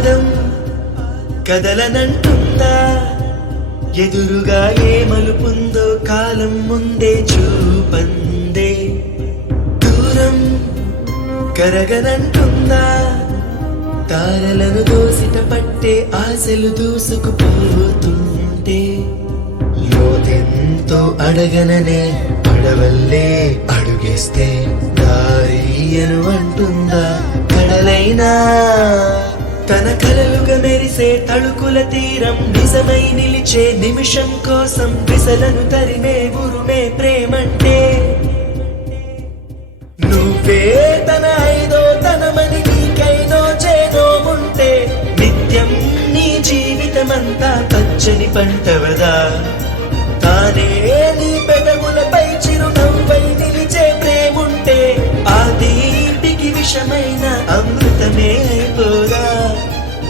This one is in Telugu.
పాదం కదలనంటుందా, ఎదురుగా ఏ మలుపుందో కాలం ముందే చూపందే. దూరం కరగనంటుందా, తారలను దోసిట పట్టే ఆశలు దూసుకుపోతుంటే. లోతెంతో అడగననే అడవల్లే అడుగేస్తే దారియను అంటుందా కడలైనా. తన కలలుగా మెరిసే తళుకుల తీరం నిజమై నిలిచే నిమిషం కోసం విసలను తరిమే ఉరుమే ప్రేమంటే. నువ్వే తన ఐదో తనమని నీకైనో చేదో ఉంటే నిత్యం నీ జీవితమంతా పచ్చని పంటవదా. తానే నీ పెదవులపై చిరునవ్వై నిలిచే ప్రేముంటే ఆ తీపికి విషమైన అమృతమే అయిపోదా.